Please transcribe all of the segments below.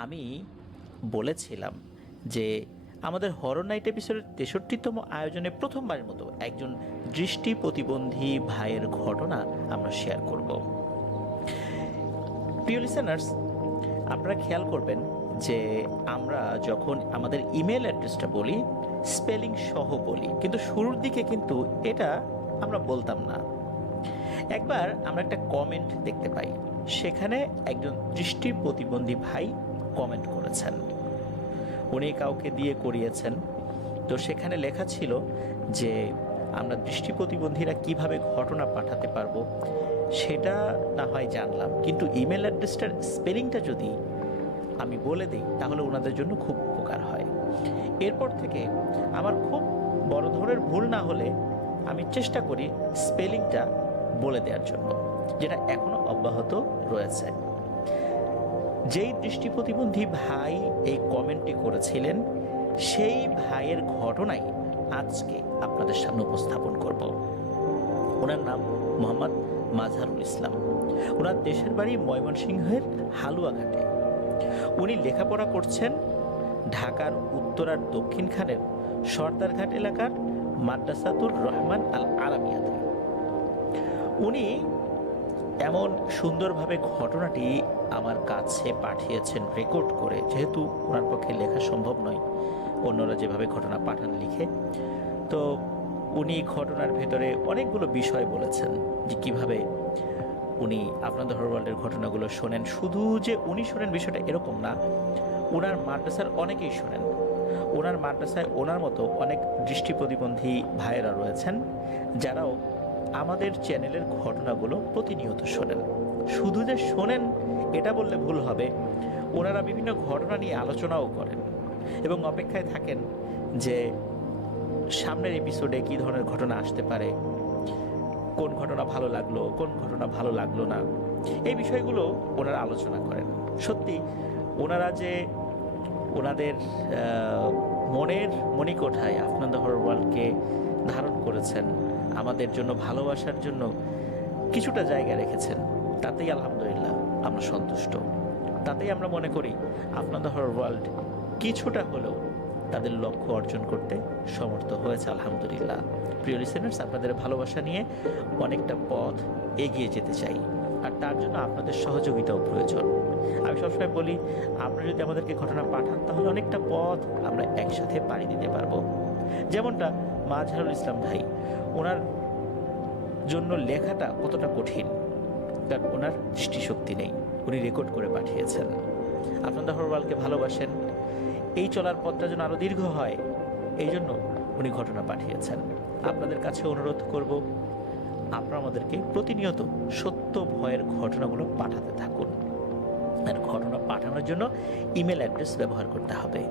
আমি বলেছিলাম যে আমাদের হরর নাইট এপিসোডের 63তম আয়োজনে প্রথমবারের মতো একজন দৃষ্টি প্রতিবন্ধী ভাইয়ের ঘটনা আমরা শেয়ার করব। প্রিয় লিসেনার্স, আপনারা খেয়াল করবেন যে আমরা যখন আমাদের ইমেল অ্যাড্রেসটা বলি স্পেলিং সহ বলি, কিন্তু শুরুর দিকে কিন্তু এটা আমরা বলতাম না। একবার আমরা একটা কমেন্ট দেখতে পাই, সেখানে একজন দৃষ্টি প্রতিবন্ধী ভাই কমেন্ট করেছেন। উনি কাউকে দিয়ে করিয়েছেন, তো সেখানে লেখা ছিল যে আমরা দৃষ্টি প্রতিবন্ধীরা কিভাবে ঘটনা পাঠাতে পারবো সেটা না হয় জানলাম, কিন্তু ইমেল অ্যাড্রেসটার স্পেলিংটা যদি আমি বলে দিই তাহলে ওনাদের জন্য খুব উপকার হয়। এরপর থেকে আমার খুব বড় ধরনের ভুল না হলে আমি চেষ্টা করি স্পেলিংটা বলে দেওয়ার জন্য, যেটা এখনো অব্যাহত রয়েছে। যেই দৃষ্টি প্রতিবন্ধী ভাই এই কমেন্টটি করেছিলেন সেই ভাইয়ের ঘটনাই আজকে আপনাদের সামনে উপস্থাপন করব। ওনার নাম মোহাম্মদ মাজহারুল ইসলাম। ওনার দেশের বাড়ি ময়মনসিংহের হালুয়াঘাটে। উনি লেখাপড়া করছেন ঢাকার উত্তরার দক্ষিণখানের সর্দারঘাট এলাকার মাদ্রাসাতুর রহমান আল আরাবিয়াতে। উনি এমন সুন্দরভাবে ঘটনাটি আমার কাছে পাঠিয়েছেন রেকর্ড করে, যেহেতু ওনার পক্ষে লেখা সম্ভব নয়, অন্যরা যেভাবে ঘটনা পাঠান লিখে। তো উনি ঘটনার ভেতরে অনেকগুলো বিষয় বলেছেন যে কিভাবে উনি আপনাদের হরর ওয়ার্ল্ডের ঘটনাগুলো শোনেন। শুধু যে উনি শোনেন বিষয়টা এরকম না, ওনার মাদ্রাসার অনেকেই শোনেন। ওনার মাদ্রাসায় ওনার মতো অনেক দৃষ্টি প্রতিবন্ধী ভাইয়েরা রয়েছেন যারাও আমাদের চ্যানেলের ঘটনাগুলো প্রতিনিয়ত শোনেন। শুধু যে শোনেন এটা বললে ভুল হবে, ওনারা বিভিন্ন ঘটনা নিয়ে আলোচনাও করেন এবং অপেক্ষায় থাকেন যে সামনের এপিসোডে কী ধরনের ঘটনা আসতে পারে, কোন ঘটনা ভালো লাগলো, কোন ঘটনা ভালো লাগলো না, এই বিষয়গুলো ওনারা আলোচনা করেন। সত্যি ওনারা যে ওনাদের মনের মণিকোঠায় আপনাদের হরর ওয়ার্ল্ডকে ধারণ করেছেন, আমাদের জন্য ভালোবাসার জন্য কিছুটা জায়গা রেখেছেন, তাতেই আলহামদুলিল্লাহ আমরা সন্তুষ্ট। তাতেই আমরা মনে করি আপনাদের হরর ওয়ার্ল্ড কিছুটা হলেও তাদের লক্ষ্য অর্জন করতে সমর্থ হয়েছে আলহামদুলিল্লাহ। প্রিয় লিসেনার্স, আপনাদের ভালোবাসা নিয়ে অনেকটা পথ এগিয়ে যেতে চাই, আর তার জন্য আপনাদের সহযোগিতাও প্রয়োজন। আমি সবসময় বলি, আপনারা যদি আমাদেরকে ঘটনা পাঠান তাহলে অনেকটা পথ আমরা একসাথে পাড়ি দিতে পারবো। যেমনটা মাজহারুল ইসলাম ভাই, ওনার জন্য লেখাটা কতটা কঠিন, কারণ ওনার দৃষ্টিশক্তি নেই, উনি রেকর্ড করে পাঠিয়েছেন। আপনাদের হরর ওয়ার্ল্ডকে ভালোবাসেন, এই চলার পথটা যেন আরও দীর্ঘ হয় এই জন্য উনি ঘটনা পাঠিয়েছেন। আপনাদের কাছে অনুরোধ করব, আপনারা আমাদেরকে প্রতিনিয়ত সত্য ভয়ের ঘটনাগুলো পাঠাতে থাকুন। আর ঘটনা পাঠানোর জন্য ইমেল অ্যাড্রেস ব্যবহার করতে হবে।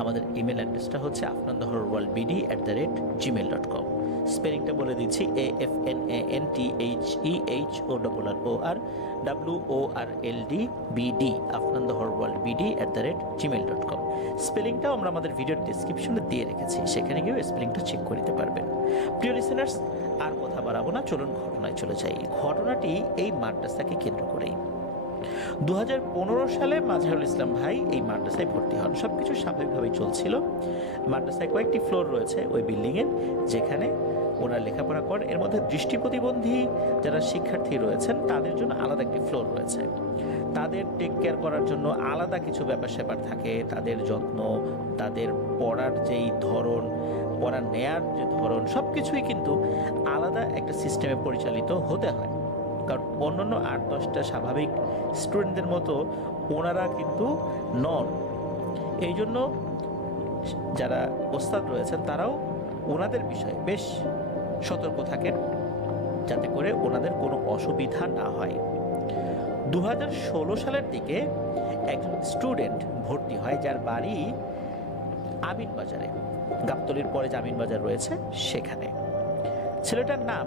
আমাদের ইমেল অ্যাড্রেসটা হচ্ছে afnandahorrorworldbd@gmail.com। স্পেলিংটা বলে দিচ্ছি, AFNANTHEORRORWORLDBD, afnandahorrorworldbd@gmail.com। স্পেলিংটাও আমরা আমাদের ভিডিওর ডেসক্রিপশনে দিয়ে রেখেছি, সেখানে গিয়ে স্পেলিংটা চেক করে নিতে পারবেন। প্রিয় লিসেনার্স, আর কথা বাড়াবো না, চলুন ঘটনায় চলে যাই। ঘটনাটি এই মাদ্রাসাকে কেন্দ্র করেই। 2015 সালে মাজহারুল ইসলাম ভাই এই মাদ্রাসায় ভর্তি হন। সবকিছু স্বাভাবিকভাবেই চলছিল। মাদ্রাসায় কয়েকটি ফ্লোর রয়েছে ওই বিল্ডিংয়ের, যেখানে ওনারা লেখাপড়া করেন। এর মধ্যে দৃষ্টি প্রতিবন্ধী যারা শিক্ষার্থী রয়েছেন তাদের জন্য আলাদা একটি ফ্লোর রয়েছে। তাদের টেক কেয়ার করার জন্য আলাদা কিছু ব্যাপার স্যাপার থাকে, তাদের যত্ন, তাদের পড়ার যেই ধরন, পড়া নেয়ার যে ধরন, সব কিছুই কিন্তু আলাদা একটা সিস্টেমে পরিচালিত হতে হয়। কারণ অন্যান্য 8-10টা স্বাভাবিক স্টুডেন্টদের মতো ওনারা কিন্তু নন। এই জন্য যারা ওস্তাদ রয়েছেন তারাও ওনাদের বিষয়ে বেশ সতর্ক থাকেন, যাতে করে ওনাদের কোনো অসুবিধা না হয়। 2016 সালের দিকে একজন স্টুডেন্ট ভর্তি হয়, যার বাড়ি আমিনবাজারে, গাবতলীর পরে যে আমিনবাজার রয়েছে সেখানে। ছেলেটার নাম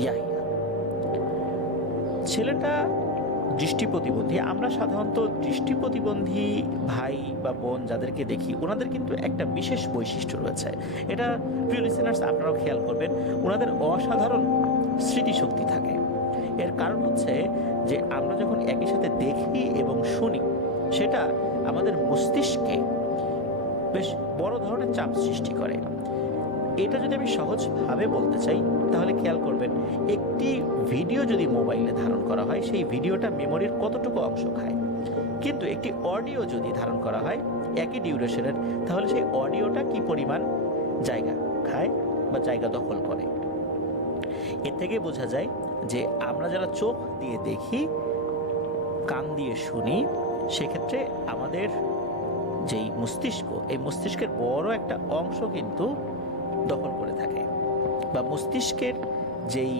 ইয়াহিয়া। ছেলেটা দৃষ্টি প্রতিবন্ধী। আমরা সাধারণত দৃষ্টি প্রতিবন্ধী ভাই বা বোন যাদেরকে দেখি, ওনাদের কিন্তু একটা বিশেষ বৈশিষ্ট্য রয়েছে। এটা প্রিয় লিসেনার্স আপনারাও খেয়াল করবেন, ওনাদের অসাধারণ স্মৃতিশক্তি থাকে। এর কারণ হচ্ছে যে আমরা যখন একই সাথে দেখি এবং শুনি সেটা আমাদের মস্তিষ্কে বেশ বড় ধরনের চাপ সৃষ্টি করে। এটা যদি আমি সহজভাবে বলতে চাই তাহলে খেয়াল করবেন, একটি ভিডিও যদি মোবাইলে ধারণ করা হয় সেই ভিডিওটা মেমোরির কতটুকু অংশ খায়, কিন্তু একটি অডিও যদি ধারণ করা হয় একই ডিউরেশনের, তাহলে সেই অডিওটা কি পরিমাণ জায়গা খায় বা জায়গা দখল করে। এর থেকে বোঝা যায় যে আমরা যারা চোখ দিয়ে দেখি, কান দিয়ে শুনি, সেক্ষেত্রে আমাদের যেই মস্তিষ্ক, এই মস্তিষ্কের বড় একটা অংশ কিন্তু দখল করে থাকে, বা মস্তিষ্কের যেই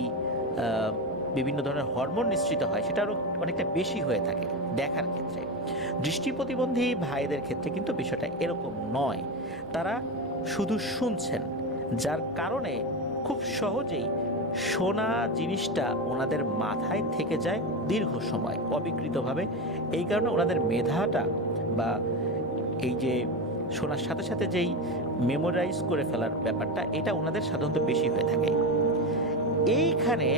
বিভিন্ন ধরনের হরমোন নিঃসৃত হয় সেটা আরও অনেকটা বেশি হয়ে থাকে দেখার ক্ষেত্রে। দৃষ্টি প্রতিবন্ধী ভাইদের ক্ষেত্রে কিন্তু বিষয়টা এরকম নয়, তারা শুধু শুনছেন, যার কারণে খুব সহজেই শোনা জিনিসটা ওনাদের মাথায় থেকে যায় দীর্ঘ সময় অবিকৃতভাবে। এই কারণে ওনাদের মেধাটা বা এই যে শোনার সাথে সাথে যেই মেমোরাইজ করে ফেলার ব্যাপারটা, এটা ওনাদের সাধারণত বেশি হয়ে থাকে। এইখানে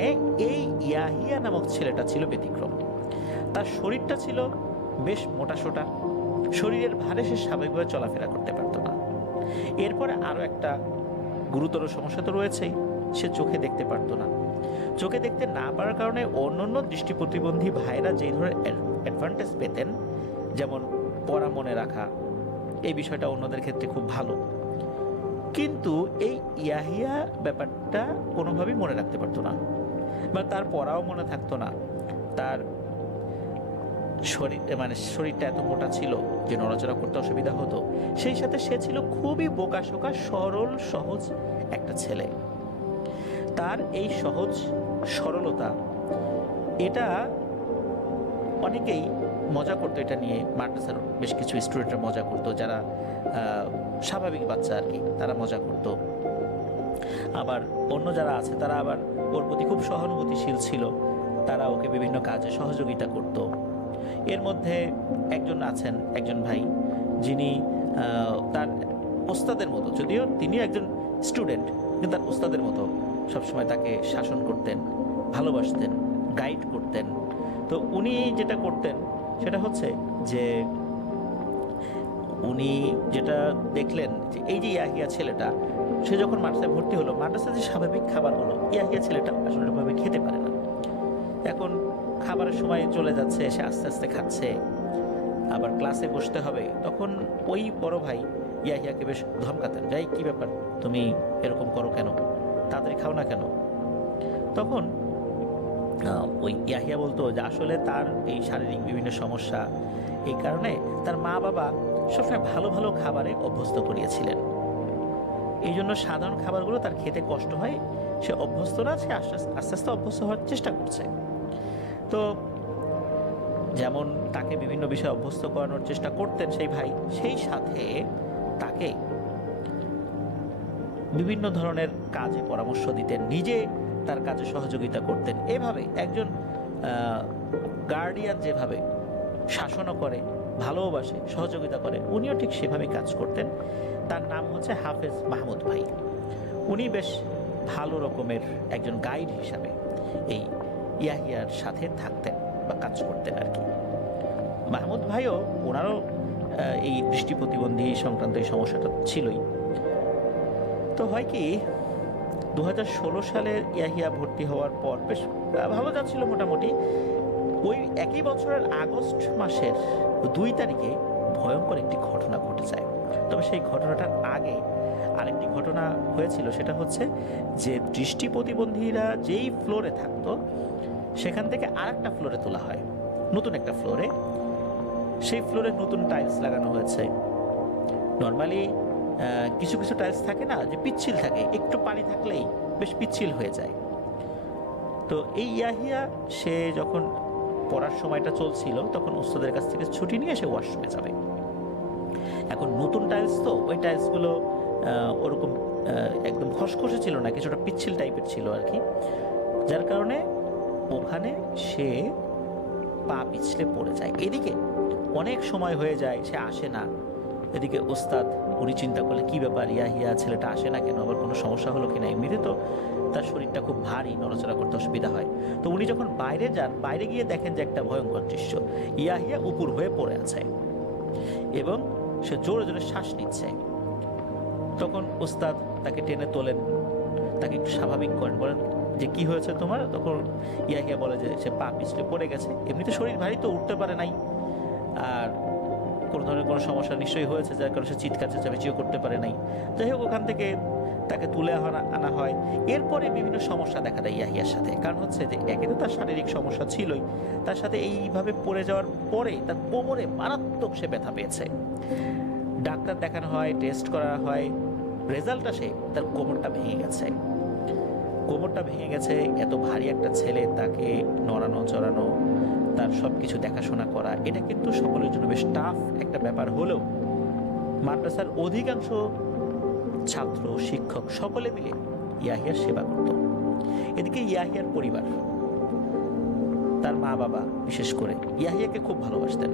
এই ইয়াহিয়া নামক ছেলেটা ছিল ব্যতিক্রম। তার শরীরটা ছিল বেশ মোটাসোটা, শরীরের ভারে সে স্বাভাবিকভাবে চলাফেরা করতে পারত না। এরপরে আরও একটা গুরুতর সমস্যা তো রয়েছেই, সে চোখে দেখতে পারতো না। চোখে দেখতে না পারার কারণে অন্যান্য দৃষ্টি প্রতিবন্ধী ভাইরা যেই ধরনের অ্যাডভান্টেজ পেতেন, যেমন পড়া মনে রাখা, এই বিষয়টা অন্যদের ক্ষেত্রে খুব ভালো, কিন্তু এই ইয়াহিয়া ব্যাপারটা কোনোভাবেই মনে রাখতে পারতো না, বা তার পড়াও মনে থাকতো না। তার শরীরটা এত মোটা ছিল যে নড়াচড়া করতে অসুবিধা হতো। সেই সাথে সে ছিল খুবই বোকাশোকা, সরল সহজ একটা ছেলে। তার এই সহজ সরলতা, এটা অনেকেই মজা করতো, এটা নিয়ে মাদ্রাসার বেশ কিছু স্টুডেন্টরা মজা করতো, যারা স্বাভাবিক বাচ্চা আর কি, তারা মজা করতো। আবার অন্য যারা আছে তারা আবার ওর প্রতি খুব সহানুভূতিশীল ছিল, তারা ওকে বিভিন্ন কাজে সহযোগিতা করত। এর মধ্যে একজন আছেন, একজন ভাই, যিনি তার ওস্তাদের মতো, যদিও তিনি একজন স্টুডেন্ট, কিন্তু তার ওস্তাদের মতো সবসময় তাকে শাসন করতেন, ভালোবাসতেন, গাইড করতেন। তো উনি যেটা করতেন সেটা হচ্ছে যে উনি যেটা দেখলেন যে এই যে ইয়াহিয়া ছেলেটা, সে যখন মাদ্রাসায় ভর্তি হলো, মাদ্রাসায় যে স্বাভাবিক খাবারগুলো ইয়াহিয়া ছেলেটা আসলে ভাবে খেতে পারে না। এখন খাবারের সময় চলে যাচ্ছে, সে আস্তে আস্তে খাচ্ছে, আবার ক্লাসে বসতে হবে, তখন ওই বড় ভাই ইয়াহিয়াকে বেশ ধমকাতেন, যাই কি ব্যাপার, তুমি এরকম করো কেন, তাড়াতাড়ি খাও না কেন। তখন ওই ইয়াহিয়া বলতো যে আসলে তার এই শারীরিক বিভিন্ন সমস্যা, এই কারণে তার মা বাবা সবসময় ভালো ভালো খাবারে অভ্যস্ত করিয়েছিলেন, এই জন্য সাধারণ খাবারগুলো তার খেতে কষ্ট হয়, সে অভ্যস্ত না, সে আস্তে আস্তে অভ্যস্ত হওয়ার চেষ্টা করছে। তো যেমন তাকে বিভিন্ন বিষয়ে অভ্যস্ত করানোর চেষ্টা করতেন সেই ভাই, সেই সাথে তাকে বিভিন্ন ধরনের কাজে পরামর্শ দিতেন, নিজে তার কাজে সহযোগিতা করতেন। এভাবে একজন গার্ডিয়ান যেভাবে শাসনও করে, ভালোবাসে, সহযোগিতা করে, উনিও ঠিক সেভাবে কাজ করতেন। তার নাম হচ্ছে হাফেজ মাহমুদ ভাই। উনি বেশ ভালো রকমের একজন গাইড হিসাবে এই ইয়াহিয়ার সাথে থাকতেন বা কাজ করতেন আর কি। মাহমুদ ভাইও, ওনারও এই দৃষ্টি প্রতিবন্ধী সংক্রান্ত এই সমস্যাটা ছিলই। তো হয় কি, 2016 সালে ইয়াহিয়া ভর্তি হওয়ার পর বেশ ভালো যাচ্ছিল মোটামুটি। ওই একই বছরের আগস্ট মাসের 2 তারিখে ভয়ঙ্কর একটি ঘটনা ঘটে যায়। তবে সেই ঘটনাটার আগে আরেকটি ঘটনা হয়েছিল, সেটা হচ্ছে যে দৃষ্টি প্রতিবন্ধীরা যেই ফ্লোরে থাকতো সেখান থেকে আরেকটা ফ্লোরে তোলা হয়, নতুন একটা ফ্লোরে। সেই ফ্লোরে নতুন টাইলস লাগানো হয়েছে। নর্মালি কিছু কিছু টাইলস থাকে না যে পিচ্ছিল থাকে, একটু পানি থাকলেই বেশ পিচ্ছিল হয়ে যায়। তো এই ইয়াহিয়া, সে যখন পড়ার সময়টা চলছিল তখন ওস্তাদের কাছ থেকে ছুটি নিয়ে সে ওয়াশরুমে যাবে। এখন নতুন টাইলস তো, ওই টাইলসগুলো ওরকম একদম খসখসে ছিল না, কিছুটা পিচ্ছিল টাইপের ছিল আর কি, যার কারণে ওখানে সে পা পিছলে পড়ে যায়। এদিকে অনেক সময় হয়ে যায়, সে আসে না, এদিকে ওস্তাদ উনি চিন্তা করলে কি ব্যাপার, ইয়াহিয়া ছেলেটা আসে না কেন, আবার কোনো সমস্যা হলো কিনা। এমনিতে তো তার শরীরটা খুব ভারী, নড়াচড়া করতে অসুবিধা হয়। তো উনি যখন বাইরে যান, বাইরে গিয়ে দেখেন যে একটা ভয়ঙ্কর দৃশ্য, ইয়াহিয়া উপর হয়ে পড়ে আছে এবং সে জোরে জোরে শ্বাস নিচ্ছে। তখন ওস্তাদ তাকে টেনে তোলেন, তাকে একটু স্বাভাবিক করেন, বলেন যে কি হয়েছে তোমার। তখন ইয়াহিয়া বলে যে সে পা পিছলে পড়ে গেছে, এমনিতে শরীর ভারী তো, উঠতে পারে নাই, আর কোনো ধরনের কোনো সমস্যা নিশ্চয়ই হয়েছে, যার কারণে সে চিৎকার চেঁচামেচিও করতে পারে নাই। যাই হোক, ওখান থেকে তাকে তুলে আনা হয়। এরপরে বিভিন্ন সমস্যা দেখা দেয় ইয়াহিয়ার সাথে, কারণ হচ্ছে যে একে তো তার শারীরিক সমস্যা ছিলই, তার সাথে এইভাবে পড়ে যাওয়ার পরে তার কোমরে মারাত্মক সে ব্যথা পেয়েছে। ডাক্তার দেখানো হয়, টেস্ট করা হয়, রেজাল্ট আসে তার কোমরটা ভেঙে গেছে। কোমরটা ভেঙে গেছে, এত ভারী একটা ছেলে, তাকে নড়ানো চড়ানো, তার সব কিছু দেখাশোনা করা, এটা কিন্তু সকলের জন্য বেশ টাফ একটা ব্যাপার হলেও মাদ্রাসার অধিকাংশ ছাত্র শিক্ষক সকলে মিলে ইয়াহিয়ার সেবা করত। এদিকে ইয়াহিয়ার পরিবার, তার মা বাবা বিশেষ করে ইয়াহিয়াকে খুব ভালোবাসতেন।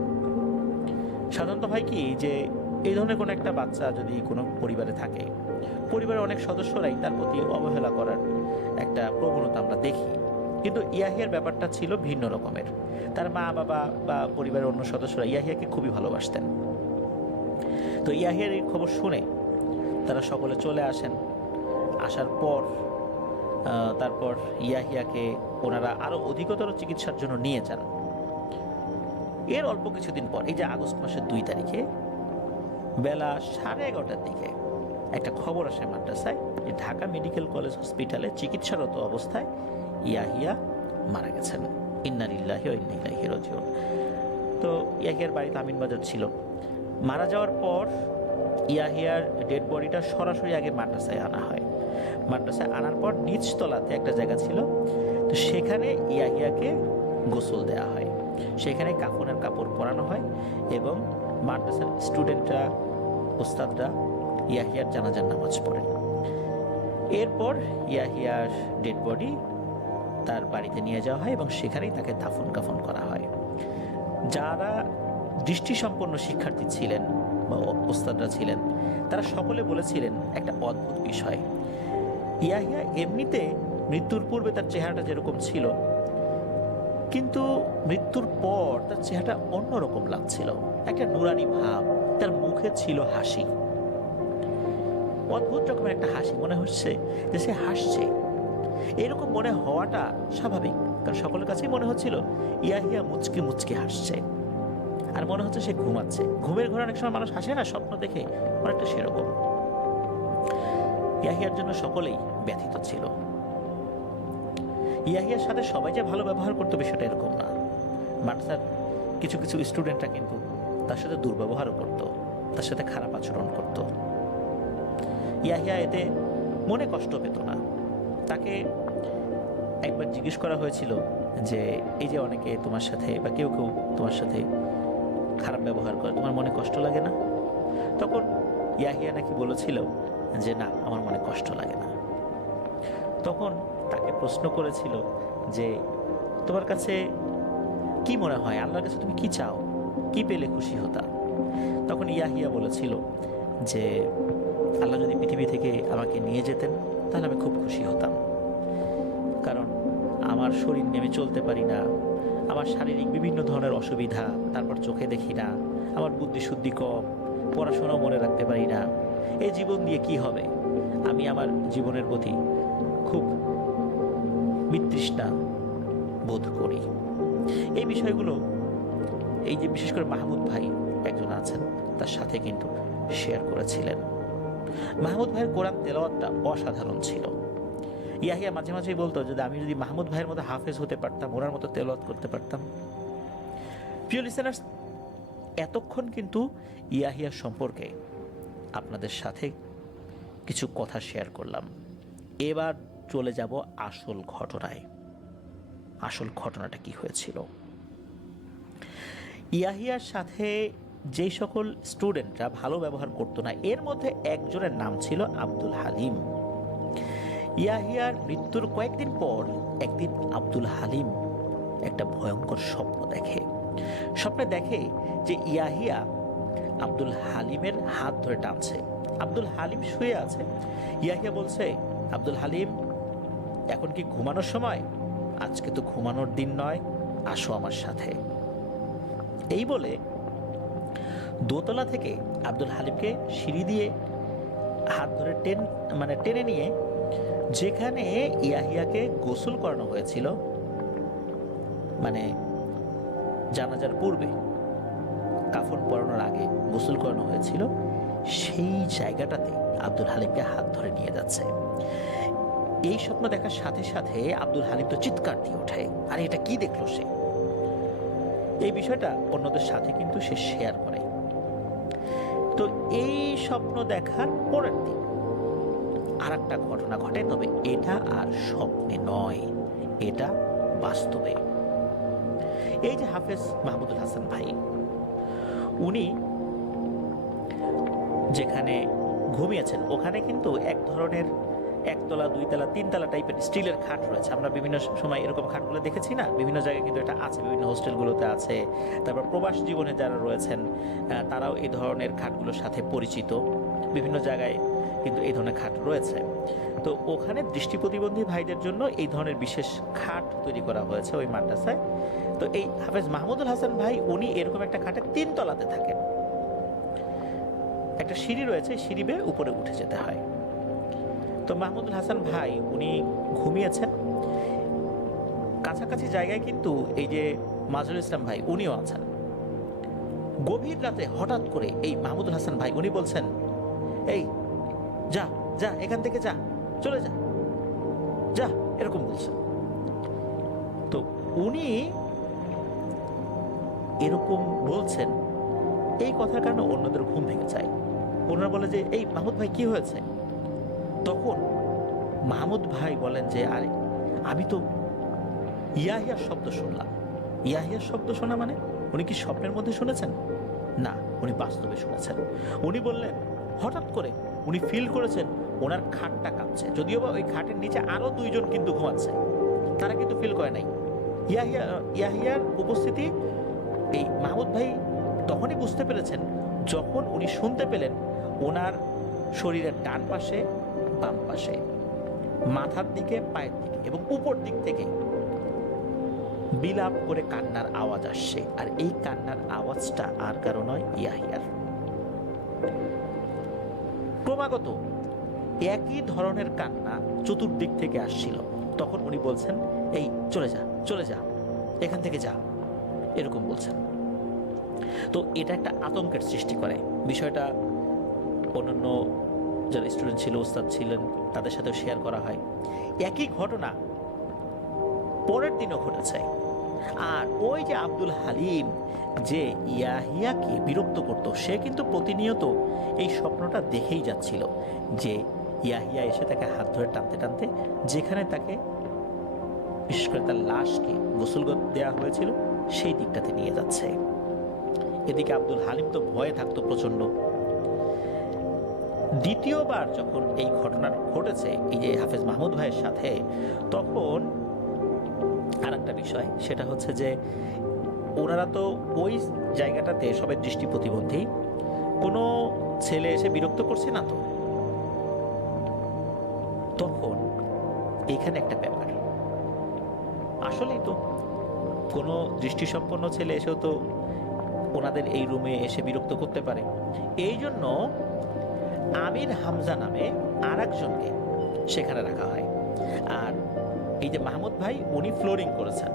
সাধারণত হয় কি যে এই ধরনের কোনো একটা বাচ্চা যদি কোনো পরিবারে থাকে, পরিবারের অনেক সদস্যরাই তার প্রতি অবহেলা করার একটা প্রবণতা আমরা দেখি, কিন্তু ইয়াহিয়ার ব্যাপারটা ছিল ভিন্ন রকমের। তার মা বাবা বা পরিবারের অন্য সদস্যরা ইয়াহিয়াকে খুবই ভালোবাসতেন। তো ইয়াহিয়ার এই খবর শুনে তারা সকলে চলে আসেন। আসার পর তারপর ইয়াহিয়াকে ওনারা আরো অধিকতর চিকিৎসার জন্য নিয়ে যান। এর অল্প কিছুদিন পর, এই যে আগস্ট মাসের 2 তারিখে বেলা 11:30টার দিকে একটা খবর আসে মাদ্রাসায় যে ঢাকা মেডিকেল কলেজ হসপিটালে চিকিৎসারত অবস্থায় ইয়াহিয়া মারা গেছেন। ইন্না লিল্লাহি ওয়া ইন্না ইলাইহি রাজিউন। তো ইয়াহিয়ার বাড়ি আমিনবাজার ছিল। মারা যাওয়ার পর ইয়াহিয়ার ডেড বডিটা সরাসরি আগে মাদ্রাসায় আনা হয়। মাদ্রাসায় আনার পর নিচতলাতে একটা জায়গা ছিল, তো সেখানে ইয়াহিয়াকে গোসল দেওয়া হয়, সেখানে কাফনের কাপড় পরানো হয় এবং মাদ্রাসার স্টুডেন্টরা, ওস্তাদরা ইয়াহিয়ার জানাজার নামাজ পড়েন। এরপর ইয়াহিয়ার ডেড বডি তার বাড়িতে নিয়ে যাওয়া হয় এবং সেখানেই তাকে দাফন কাফন করা হয়। যারা দৃষ্টিসম্পন্ন শিক্ষার্থী ছিলেন বা ওস্তাদরা ছিলেন, তারা সকলে বলেছিলেন একটা অদ্ভুত বিষয়, ইয়াহিয়া এমনিতে মৃত্যুর পূর্বে তার চেহারাটা যেরকম ছিল, কিন্তু মৃত্যুর পর তার চেহারাটা অন্যরকম লাগছিল, একটা নুরানি ভাব, তার মুখে ছিল হাসি, অদ্ভুত রকমের একটা হাসি, মনে হচ্ছে যে সে হাসছে। এরকম মনে হওয়াটা স্বাভাবিক, কারণ সকলের কাছেই মনে হচ্ছিল ইয়াহিয়া মুচকি মুচকি হাসছে, আর মনে হচ্ছে সে ঘুমাচ্ছে। ঘুমের ঘরে অনেক সময় মানুষ হাসে না, স্বপ্ন দেখে, অনেকটা সেরকম। ইয়াহিয়ার জন্য সকলেই ব্যথিত ছিল। ইয়াহিয়ার সাথে সবাই যে ভালো ব্যবহার করতো বিষয়টা এরকম না। মাদ্রাসার কিছু কিছু স্টুডেন্টরা কিন্তু তার সাথে দুর্ব্যবহারও করত, তার সাথে খারাপ আচরণ করত। ইয়াহিয়া এতে মনে কষ্ট পেত না। তাকে একবার জিজ্ঞেস করা হয়েছিল যে এই যে অনেকে তোমার সাথে বা কেউ কেউ তোমার সাথে খারাপ ব্যবহার করে, তোমার মনে কষ্ট লাগে না? তখন ইয়াহিয়া নাকি বলেছিল যে না, আমার মনে কষ্ট লাগে না। তখন তাকে প্রশ্ন করেছিল যে তোমার কাছে কি মনে হয়, আল্লাহর কাছে তুমি কি চাও, কি পেলে খুশি হতা? তখন ইয়াহিয়া বলেছিল যে আল্লাহ যদি পৃথিবী থেকে আমাকে নিয়ে যেতেন তাহলে আমি খুব খুশি হতাম, কারণ আমার শরীর নিয়ে আমি চলতে পারি না, আমার শারীরিক বিভিন্ন ধরনের অসুবিধা, তারপর চোখে দেখি না, আমার বুদ্ধি শুদ্ধি কম, পড়াশোনাও মনে রাখতে পারি না, এই জীবন দিয়ে কি হবে? আমি আমার জীবনের প্রতি খুব বিতৃষ্ণা বোধ করি। এই বিষয়গুলো এই যে বিশেষ করে মাহমুদ ভাই একজন আছেন, তার সাথে কিন্তু শেয়ার করেছিলেন। মাহমুদ ভাইয়ের কোরআন তেলাওয়াতটা অসাধারণ ছিল। ইয়াহিয়া মাঝে মাঝেই বলতো যে আমি যদি মাহমুদ ভাইয়ের মতো হাফেজ হতে পারতাম, ওনার মতো তেলাওয়াত করতে পারতাম। প্রিয় লিসেনার্স, এতক্ষণ কিন্তু ইয়াহিয়া সম্পর্কে আপনাদের সাথে কিছু কথা শেয়ার করলাম। এবার চলে যাব আসল ঘটনায়। আসল ঘটনাটা কি হয়েছিল? ইয়াহিয়ার সাথে যেই সকল স্টুডেন্টরা ভালো ব্যবহার করতো না, এর মধ্যে একজনের নাম ছিল আব্দুল হালিম। ইয়াহিয়ার মৃত্যুর কয়েকদিন পর একদিন আব্দুল হালিম একটা ভয়ঙ্কর স্বপ্ন দেখে। স্বপ্নে দেখে যে ইয়াহিয়া আব্দুল হালিমের হাত ধরে টানছে। আব্দুল হালিম শুয়ে আছে। ইয়াহিয়া বলছে, আব্দুল হালিম, এখন কি ঘুমানোর সময়? আজকে তো ঘুমানোর দিন নয়, আসো আমার সাথে। এই বলে দোতলা থেকে আব্দুল হালিমকে সিঁড়ি দিয়ে হাত ধরে টেনে নিয়ে যেখানে ইয়াহিয়াকে গোসল করানো হয়েছিল, মানে জানাজার পূর্বে কাফন পরানোর আগে গোসল করানো হয়েছিল, সেই জায়গাটাতে আব্দুল হালিমকে হাত ধরে নিয়ে যাচ্ছে। এই স্বপ্ন দেখার সাথে সাথে আব্দুল হালিম তো চিৎকার দিয়ে ওঠে, আর এটা কি দেখলো সে। এই বিষয়টা অন্যদের সাথে কিন্তু সে শেয়ার করে। তো এই স্বপ্ন দেখার পরের দিন আর একটা ঘটনা ঘটে, তবে এটা আর স্বপ্নে নয়, এটা বাস্তবে। এই যে হাফেজ মাহমুদুল হাসান ভাই, উনি যেখানে ঘুমিয়েছেন ওখানে কিন্তু এক ধরনের একতলা, দুইতলা, তিনতলা টাইপের স্টিলের খাট রয়েছে। আমরা বিভিন্ন সময় এরকম খাটগুলো দেখেছি না, বিভিন্ন জায়গায় কিন্তু এটা আছে, বিভিন্ন হোস্টেলগুলোতে আছে। তারপর প্রবাস জীবনে যারা রয়েছেন তারাও এই ধরনের খাটগুলোর সাথে পরিচিত। বিভিন্ন জায়গায় কিন্তু এই ধরনের খাট রয়েছে। তো ওখানে দৃষ্টি প্রতিবন্ধী ভাইদের জন্য এই ধরনের বিশেষ খাট তৈরি করা হয়েছে ওই মাদ্রাসায়। তো এই হাফেজ মাহমুদুল হাসান ভাই উনি এরকম একটা খাটে 3 তলাতে থাকেন। একটা সিঁড়ি রয়েছে, সিঁড়ি বেয়ে উপরে উঠে যেতে হয়। তো মাহমুদুল হাসান ভাই উনি ঘুমিয়েছেন। কাছাকাছি জায়গায় কিন্তু এই যে মাজহারুল ইসলাম ভাই উনিও আছেন। গভীর রাতে হঠাৎ করে এই মাহমুদুল হাসান ভাই উনি বলছেন, এই যা যা, এখান থেকে যা, চলে যা যা, এরকম বলছেন। তো উনি এরকম বলছেন, এই কথার কারণে অন্যদের ঘুম ভেঙে যায়। ওনারা বলে যে, এই মাহমুদ ভাই কি হয়েছে? তখন মাহমুদ ভাই বলেন যে, আরে আমি তো ইয়াহিয়ার শব্দ শুনলাম। ইয়াহিয়ার শব্দ শোনা মানে উনি কি স্বপ্নের মধ্যে শুনেছেন? না, উনি বাস্তবে শুনেছেন। উনি বললেন হঠাৎ করে উনি ফিল করেছেন ওনার খাটটা কাঁপছে, যদিও বা ওই খাটের নিচে আরো 2 জন কিন্তু ঘুমাচ্ছে, তারা কিন্তু ফিল করে নাই ইয়াহিয়ার উপস্থিতি। এই মাহমুদ ভাই তখনই বুঝতে পেরেছেন যখন উনি শুনতে পেলেন ওনার শরীরের ডান পাশে, বাম পাশে, মাথার দিকে, পায়ের দিকে এবং উপর দিক থেকে বিলাপ করে কান্নার আওয়াজ আসছে। আর এই কান্নার আওয়াজটা আর কারো নয়, ইয়াহিয়ার। ক্রমাগত একই ধরনের কান্না চতুর্দিক থেকে আসছিল। তখন উনি বলছেন, এই চলে যা, চলে যা, এখান থেকে যা, এরকম বলছেন। তো এটা একটা আতঙ্কের সৃষ্টি করে। বিষয়টা অন্যান্য যারা স্টুডেন্ট ছিল, উস্তাদ ছিলেন, তাদের সাথেও শেয়ার করা হয়। একই ঘটনা পরের দিনও ঘটেছে। আর ওই যে আব্দুল হালিম যে ইয়াহিয়াকে বিরক্ত করত, সে কিন্তু প্রতিনিয়ত এই স্বপ্নটা দেখেই যাচ্ছিল যে ইয়াহিয়া এসে তাকে হাত ধরে টানতে টানতে যেখানে তাকে বিশেষ করে তার লাশকে গোসল দেওয়া হয়েছিল সেই দিকটাতে নিয়ে যাচ্ছে। এদিকে আব্দুল হালিম তো ভয়ে থাকতো প্রচন্ড। দ্বিতীয়বার যখন এই ঘটনা ঘটেছে এই যে হাফেজ মাহমুদ ভাইয়ের সাথে, তখন আর একটা বিষয়, সেটা হচ্ছে যে ওনারা তো ওই জায়গাটাতে সবাই দৃষ্টি প্রতিবন্ধী, কোনো ছেলে এসে বিরক্ত করছে না। তো তখন এখানে একটা ব্যাপার, আসলেই তো কোনো দৃষ্টিসম্পন্ন ছেলে এসেও তো ওনাদের এই রুমে এসে বিরক্ত করতে পারে। এই জন্য আমির হামজা নামে আর একজনকে সেখানে রাখা হয়। আর এই যে মাহমুদ ভাই উনি ফ্লোরিং করেছেন,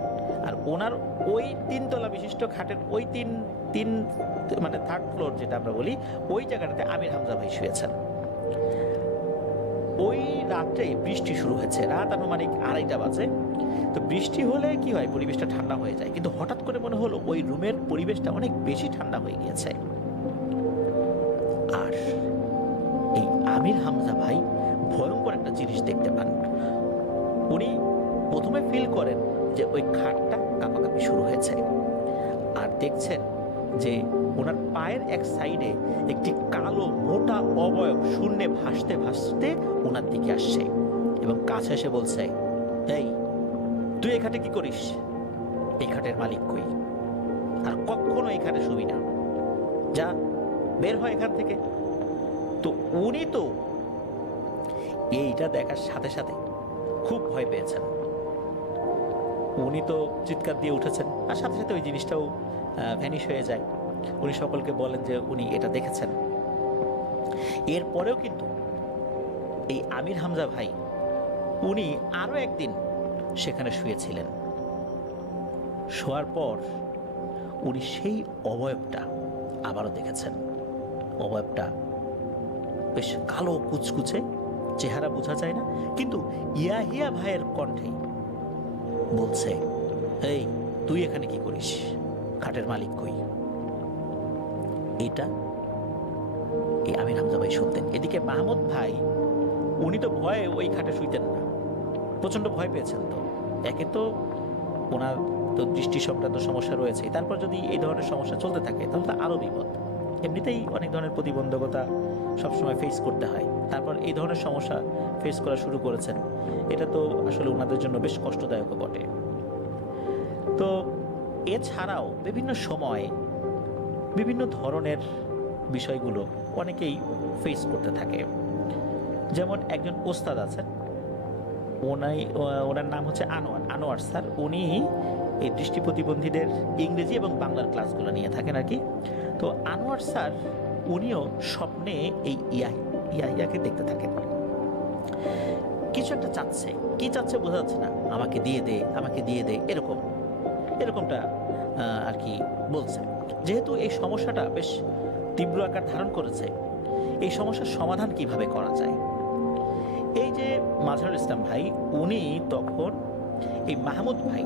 আর ওনার ওই 3 তলা বিশিষ্ট খাটের ওই তিন মানে 3rd ফ্লোর যেটা আমরা বলি, ওই জায়গাটাতে আমির হামজা ভাই শুয়েছেন। ওই রাত্রে বৃষ্টি শুরু হয়েছে, রাত আনুমানিক 2:30 বাজে। তো বৃষ্টি হলে কি হয়, পরিবেশটা ঠান্ডা হয়ে যায়, কিন্তু হঠাৎ করে মনে হলো ওই রুমের পরিবেশটা অনেক বেশি ঠান্ডা হয়ে গিয়েছে। আর এই আমির হামজা ভাই ভয়ঙ্কর একটা জিনিস দেখতে পান। উনি প্রথমে ফিল করেন যে ওই খাটটা কাঁপাকাঁপি শুরু হয়েছে, আর দেখছেন যে ওনার পায়ের এক সাইডে একটি কালো মোটা অবয়ব শূন্যে ভাসতে ভাসতে ওনার দিকে আসছে এবং কাছে এসে বলছে, এই তুই এই খাটে কি করিস? এই খাটের মালিক কই? আর কখনো এই খাটে শুবি না, যা বের হয় এখান থেকে। তো উনি তো এইটা দেখার সাথে সাথে খুব ভয় পেয়েছেন। উনি তো চিৎকার দিয়ে উঠেছেন, আর সাথে সাথে ওই জিনিসটাও ভ্যানিশ হয়ে যায়। উনি সকলকে বলেন যে উনি এটা দেখেছেন। এরপরেও কিন্তু এই আমির হামজা ভাই উনি আরো একদিন সেখানে শুয়েছিলেন। শোয়ার পর উনি সেই অবয়বটা আবারও দেখেছেন। অবয়বটা বেশ কালো কুচকুচে, চেহারা বোঝা যায় না, কিন্তু ইয়াহিয়া ভাইয়ের কণ্ঠে বলছে, এই তুই এখানে কি করিস, খাটের মালিক কই? এটা এই আমির হামজা ভাই শুনতেন। এদিকে মাহমুদ ভাই উনি তো ভয়ে ওই খাটে শুইতেন না, প্রচন্ড ভয় পেয়েছেন। তো একে তো ওনার তো দৃষ্টি সংক্রান্ত সমস্যা রয়েছে, তারপর যদি এই ধরনের সমস্যা চলতে থাকে তাহলে তো আরো বিপদ। এমনিতেই অনেক ধরনের প্রতিবন্ধকতা সবসময় ফেস করতে হয়, তারপর এই ধরনের সমস্যা ফেস করা শুরু করেছেন, এটা তো আসলে ওনাদের জন্য বেশ কষ্টদায়ক বটে। তো এছাড়াও বিভিন্ন সময় বিভিন্ন ধরনের বিষয়গুলো অনেকেই ফেস করতে থাকে। যেমন একজন ওস্তাদ আছেন, ওনার নাম হচ্ছে আনোয়ার স্যার। উনি এই দৃষ্টি প্রতিবন্ধীদের ইংরেজি এবং বাংলার ক্লাসগুলো নিয়ে থাকেন আর কি। তো আনোয়ার স্যার উনিও স্বপ্নে এই ইয়াহিয়াকে দেখতে থাকেন। কিছু একটা চাচ্ছে, কি চাচ্ছে বোঝা যাচ্ছে না, আমাকে দিয়ে দে, আমাকে দিয়ে দে, এরকমটা আর কি বলছে। যেহেতু এই সমস্যাটা বেশ তীব্র আকার ধারণ করেছে, এই সমস্যার সমাধান কিভাবে করা যায়, এই যে মাজহারুল ইসলাম ভাই উনি তখন এই মাহমুদ ভাই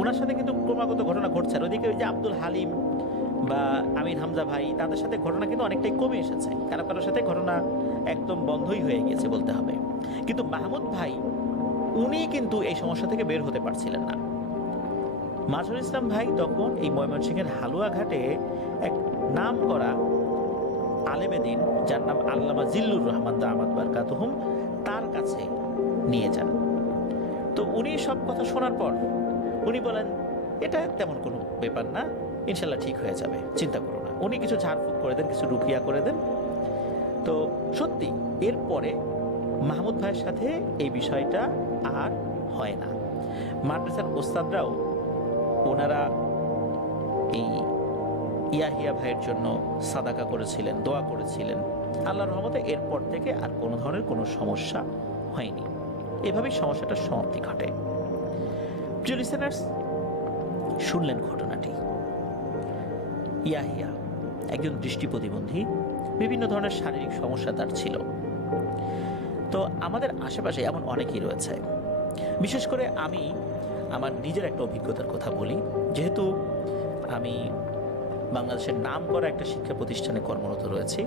ওনার সাথে কিন্তু ক্রমাগত ঘটনা ঘটছে। আর ওইদিকে ওই যে আব্দুল হালিম বা আমির হামজা ভাই, তাদের সাথে ঘটনা কিন্তু অনেকটাই কমে এসেছে, কারো কারোর সাথে ঘটনা একদম বন্ধই হয়ে গেছে বলতে হবে। কিন্তু মাহমুদ ভাই উনি কিন্তু এই সমস্যা থেকে বের হতে পারছিলেন না। মাজহারুল ইসলাম ভাই তখন এই ময়মনসিংহের হালুয়াঘাটে এক নাম করা আলেমে দিন, যার নাম আল্লামা জিল্লুর রহমান দামাত বারকাতুহুম, তার কাছে নিয়ে যান। তো উনি সব কথা শোনার পর উনি বলেন, এটা তেমন কোনো ব্যাপার না, ইনশাল্লাহ ঠিক হয়ে যাবে, চিন্তা করো না। উনি কিছু ঝাড়ফুঁক করে দেন, কিছু রুকিয়া করে দেন। তো সত্যি এরপরে মাহমুদ ভাইয়ের সাথে এই বিষয়টা আর হয় না। মাদ্রাসার ওস্তাদরাও ওনারা এই ইয়াহিয়া ভাইয়ের জন্য সাদাকা করেছিলেন, দোয়া করেছিলেন। আল্লাহর রহমতে এরপর থেকে আর কোনো ধরনের কোনো সমস্যা হয়নি। এভাবেই সমস্যাটার সমাপ্তি ঘটে। প্রিয় লিসেনার্স, শুনলেন ঘটনাটি। ইয়াহিয়া একজন দৃষ্টি প্রতিবন্ধী, বিভিন্ন ধরনের শারীরিক সমস্যা তার ছিল। তো আমাদের আশেপাশে এমন অনেকেই রয়েছে। বিশেষ করে আমি আমার নিজের একটা অভিজ্ঞতার কথা বলি। যেহেতু আমি বাংলাদেশের নামকরা একটা শিক্ষা প্রতিষ্ঠানে কর্মরত রয়েছি,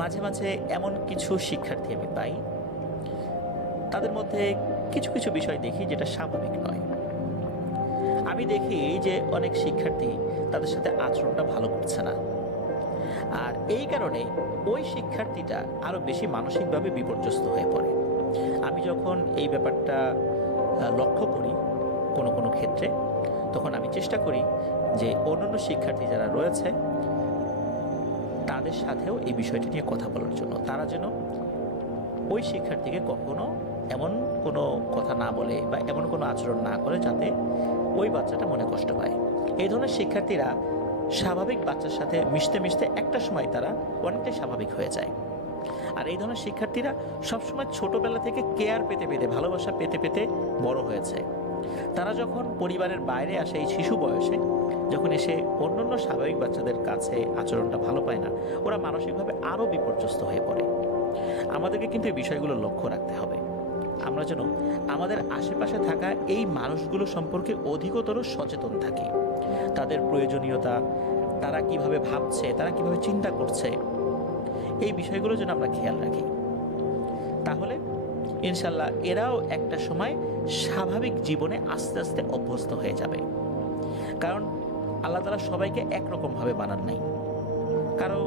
মাঝে মাঝে এমন কিছু শিক্ষার্থী আমি পাই, তাদের মধ্যে কিছু কিছু বিষয় দেখি যেটা স্বাভাবিক নয়। আমি দেখি যে অনেক শিক্ষার্থী তাদের সাথে আচরণটা ভালো করছে না, আর এই কারণে ওই শিক্ষার্থীটা আরো বেশি মানসিকভাবে বিপর্যস্ত হয়ে পড়ে। আমি যখন এই ব্যাপারটা লক্ষ্য করি কোনো কোনো ক্ষেত্রে, তখন আমি চেষ্টা করি যে অন্যান্য শিক্ষার্থী যারা রয়েছে তাদের সাথেও এই বিষয়টি নিয়ে কথা বলার জন্য, তারা যেন ওই শিক্ষার্থীকে কখনো এমন কোনো কথা না বলে বা এমন কোনো আচরণ না করে যাতে ওই বাচ্চাটা মনে কষ্ট পায়। এই ধরনের শিক্ষার্থীরা স্বাভাবিক বাচ্চার সাথে মিশতে মিশতে একটা সময় তারা অনেকটাই স্বাভাবিক হয়ে যায়। আর এই ধরনের শিক্ষার্থীরা সবসময় ছোটবেলা থেকে কেয়ার পেতে পেতে, ভালোবাসা পেতে পেতে বড় হয়েছে। তারা যখন পরিবারের বাইরে আসে এই শিশু বয়সে, যখন এসে অন্যান্য স্বাভাবিক বাচ্চাদের কাছে আচরণটা ভালো পায় না, ওরা মানসিকভাবে আরও বিপর্যস্ত হয়ে পড়ে। আমাদেরকে কিন্তু এই বিষয়গুলো লক্ষ্য রাখতে হবে। আমরা যেন আমাদের আশেপাশে থাকা এই মানুষগুলো সম্পর্কে অধিকতর সচেতন থাকি। তাদের প্রয়োজনীয়তা, তারা কিভাবে ভাবছে, তারা কিভাবে চিন্তা করছে, এই বিষয়গুলো যেন আমরা খেয়াল রাখি। তাহলে ইনশাল্লাহ এরাও একটা সময় স্বাভাবিক জীবনে আস্তে আস্তে অভ্যস্ত হয়ে যাবে। কারণ আল্লাহ তাআলা সবাইকে একরকমভাবে বানান নাই। কারো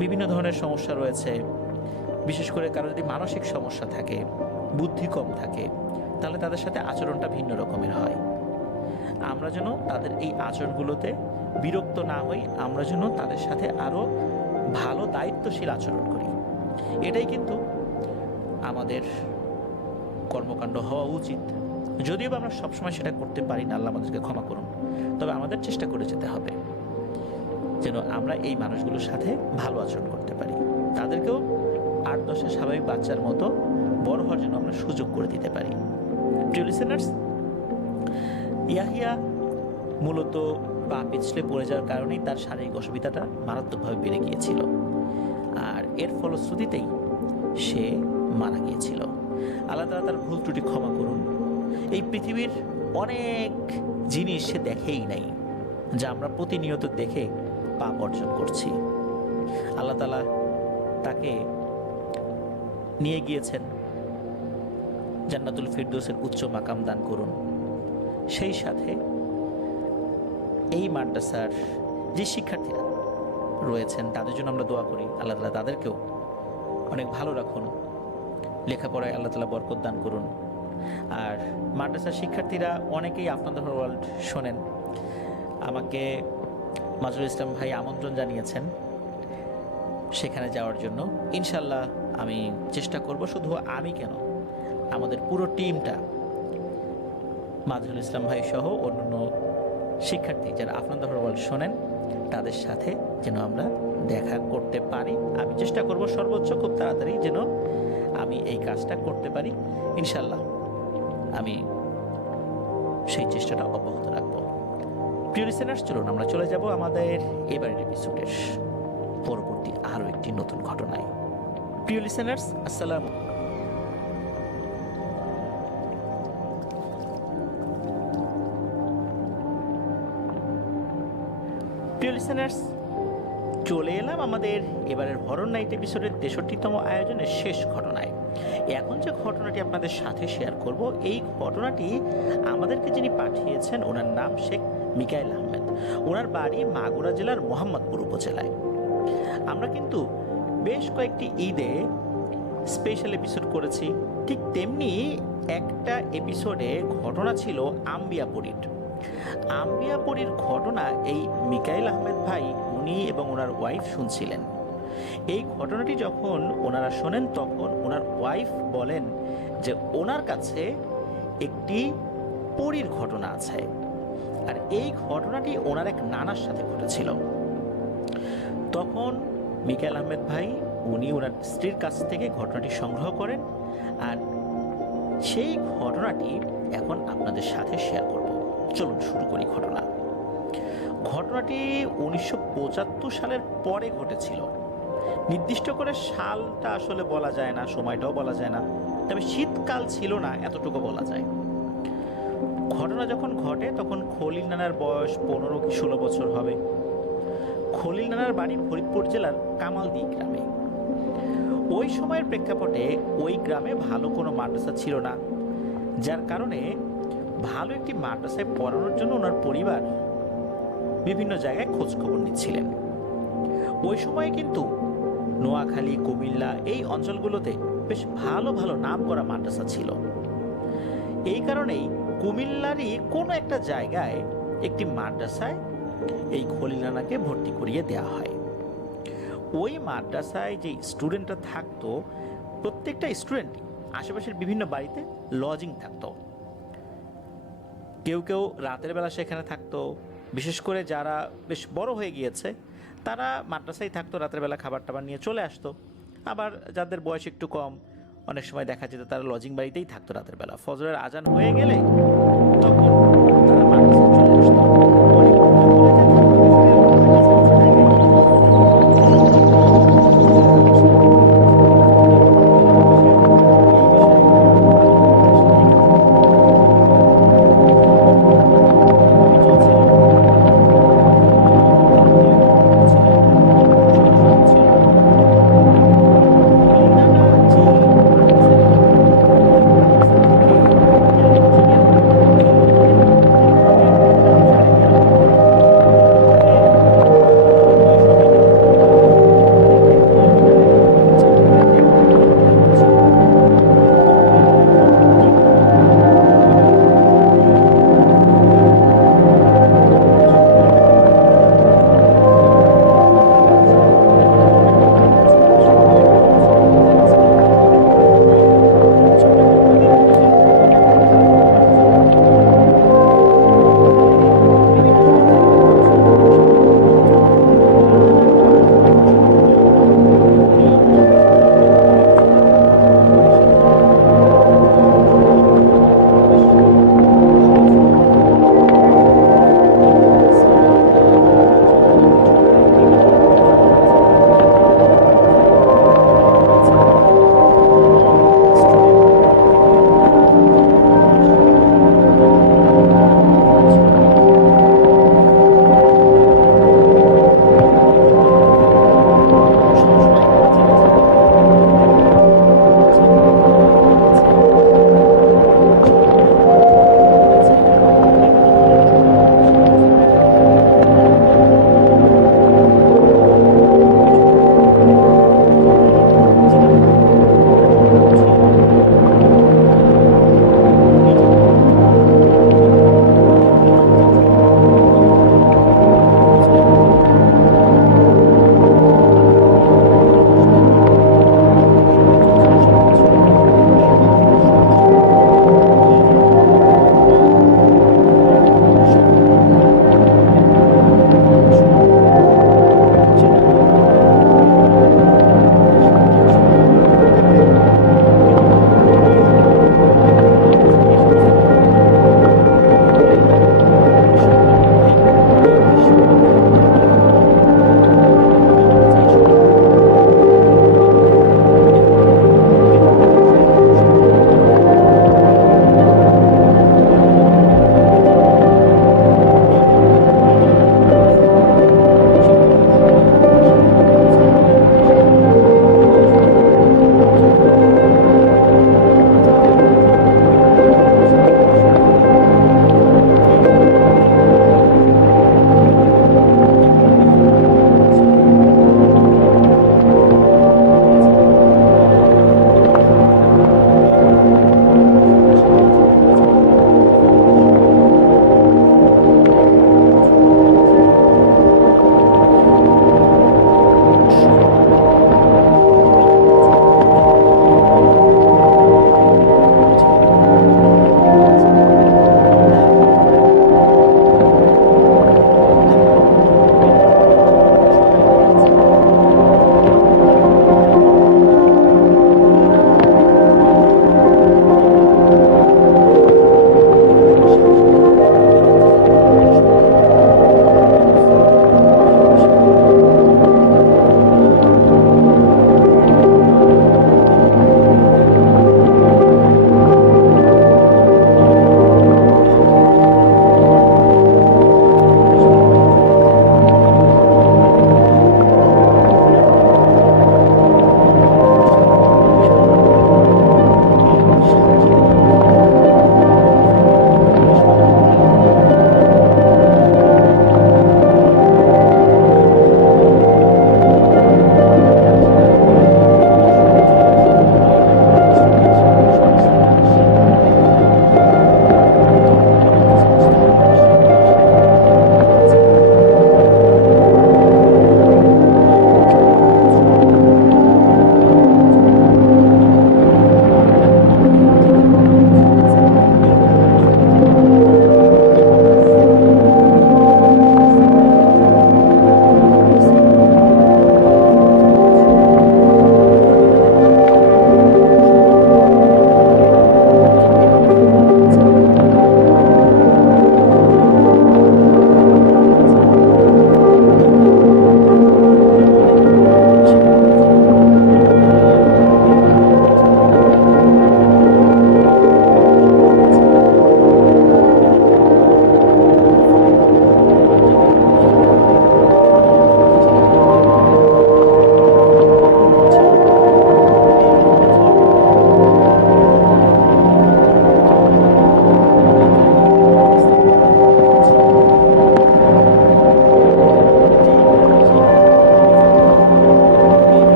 বিভিন্ন ধরনের সমস্যা রয়েছে, বিশেষ করে কারো যদি মানসিক সমস্যা থাকে, বুদ্ধি কম থাকে, তাহলে তাদের সাথে আচরণটা ভিন্ন রকমের হয়। আমরা যেন তাদের এই আচরণগুলোতে বিরক্ত না হই, আমরা যেন তাদের সাথে আরো ভালো দায়িত্বশীল আচরণ করি। এটাই কিন্তু আমাদের কর্মকাণ্ড হওয়া উচিত। যদিও বা আমরা সবসময় সেটা করতে পারি না, আল্লাহ আমাদেরকে ক্ষমা করুন, তবে আমাদের চেষ্টা করে যেতে হবে যেন আমরা এই মানুষগুলোর সাথে ভালো আচরণ করতে পারি। তাদেরকেও 8-10 স্বাভাবিক বাচ্চার মতো বড় হওয়ার জন্য আমরা সুযোগ করে দিতে পারি। প্রিয় লিসেনার্স, ইয়াহিয়া মূলত পা পিছলে পড়ে যাওয়ার কারণেই তার শারীরিক অসুবিধাটা মারাত্মকভাবে বেড়ে গিয়েছিল, আর এর ফলশ্রুতিতেই সে মারা গিয়েছিল। আল্লাহ তাআলা তার ভুল ত্রুটি ক্ষমা করুন। এই পৃথিবীর অনেক জিনিস সে দেখেই নাই, যা আমরা প্রতিনিয়ত দেখে পাপ অর্জন করছি। আল্লাহ তাআলা তাকে নিয়ে গিয়েছেন, জান্নাতুল ফিরদৌসের উচ্চ মাকাম দান করুন। সেই সাথে এই মাদ্রাসার যে শিক্ষার্থীরা রয়েছেন তাদের জন্য আমরা দোয়া করি, আল্লাহ তাআলা তাদেরকেও অনেক ভালো রাখুন, লেখাপড়ায় আল্লাহ তাআলা বরকত দান করুন। আর মাদ্রাসার শিক্ষার্থীরা অনেকেই আপনাদের ওয়ার্ল্ড শোনেন, আমাকে মাজরুল ইসলাম ভাই আমন্ত্রণ জানিয়েছেন সেখানে যাওয়ার জন্য। ইনশাল্লাহ আমি চেষ্টা করব, শুধু আমি কেন, আমাদের পুরো টিমটা, মাজরুল ইসলাম ভাই সহ অন্যান্য শিক্ষার্থী যারা আপনাদের ওয়ার্ল্ড শোনেন তাদের সাথে যেন আমরা দেখা করতে পারি। আমি চেষ্টা করব সর্বোচ্চ খুব তাড়াতাড়ি যেন আমি এই কাজটা করতে পারি। ইনশাল্লাহ আমি সেই চেষ্টাটা অব্যাহত রাখবো। প্রিয় লিসেনার্স, চলুন আমরা চলে যাব আমাদের এবারের এপিসোডের পরবর্তী আরো একটি নতুন ঘটনায়। প্রিয় লিসেনার্স, আসসালামু প্রিয় লিসেনার্স, চলে এলাম আমাদের এবারের হরর নাইট এপিসোডের 63তম আয়োজনের শেষ ঘটনায়। এখন যে ঘটনাটি আপনাদের সাথে শেয়ার করব, এই ঘটনাটি আমাদেরকে যিনি পাঠিয়েছেন ওনার নাম শেখ মিকাইল আহমেদ। ওনার বাড়ি মাগুরা জেলার মোহাম্মদপুর উপজেলায়। আমরা কিন্তু বেশ কয়েকটি ঈদে স্পেশাল এপিসোড করেছি, ঠিক তেমনি একটা এপিসোডে ঘটনা ছিল আম্বিয়াপুরীর। আম্বিয়াপুরীর ঘটনা এই মিকাইল আহমেদ ভাই উনি এবং ওনার ওয়াইফ শুনছিলেন। এই ঘটনাটি যখন ওনারা শোনেন তখন ওনার ওয়াইফ বলেন যে ওনার কাছে একটি পরীর ঘটনা আছে, আর এই ঘটনাটি ওনার এক নানার সাথে ঘটেছিল। তখন মিকাইল আহমেদ ভাই উনি ওনার স্ত্রীর কাছ থেকে ঘটনাটি সংগ্রহ করেন, আর সেই ঘটনাটি এখন আপনাদের সাথে শেয়ার করব। চলুন শুরু করি ঘটনা। ঘটনাটি 1975 সালের পরে ঘটেছিল। নির্দিষ্ট করে সালটা আসলে বলা যায় না, সময়টাও বলা যায় না, তবে শীতকাল ছিল না এতটুকু বলা যায়। ঘটনা যখন ঘটে তখন খলিল নানার বয়স 15 কি 16 বছর হবে। খলিল নানার বাড়ি ফরিদপুর জেলার কামালদি গ্রামে। ওই সময়ের প্রেক্ষাপটে ওই গ্রামে ভালো কোনো মাদ্রাসা ছিল না, যার কারণে ভালো একটি মাদ্রাসায় পড়ানোর জন্য ওনার পরিবার বিভিন্ন জায়গায় খোঁজ খবর নিচ্ছিলেন। ওই সময়ে কিন্তু নোয়াখালী, কুমিল্লা এই অঞ্চলগুলোতে বেশ ভালো ভালো নাম করা মাদ্রাসা ছিল। এই কারণেই কুমিল্লারই কোনো একটা জায়গায় একটি মাদ্রাসায় এই খলিল নানাকে ভর্তি করিয়ে দেওয়া হয়। ওই মাদ্রাসায় যে স্টুডেন্টরা থাকতো, প্রত্যেকটা স্টুডেন্ট আশেপাশের বিভিন্ন বাড়িতে লজিং থাকতো। কেউ কেউ রাতের বেলা সেখানে থাকতো, বিশেষ করে যারা বেশ বড় হয়ে গিয়েছে তারা মাদ্রাসায় থাকতো, রাতের বেলা খাবার টাবার নিয়ে চলে আসতো। আবার যাদের বয়স একটু কম, অনেক সময় দেখা যেত তারা লজিং বাড়িতেই থাকতো রাতের বেলা। ফজরের আজান হয়ে গেলে তখন তারা মাদ্রাসায় চলে আসতো। অনেক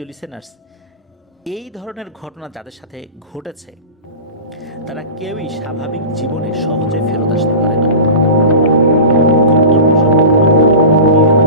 প্রিয় লিসেনার্স, এই ধরনের ঘটনা যাদের সাথে ঘটেছে তারা কেউই স্বাভাবিক জীবনে সহজে ফেরত আসতে পারে না। খুব অল্প সময়ের মধ্যে ফিরে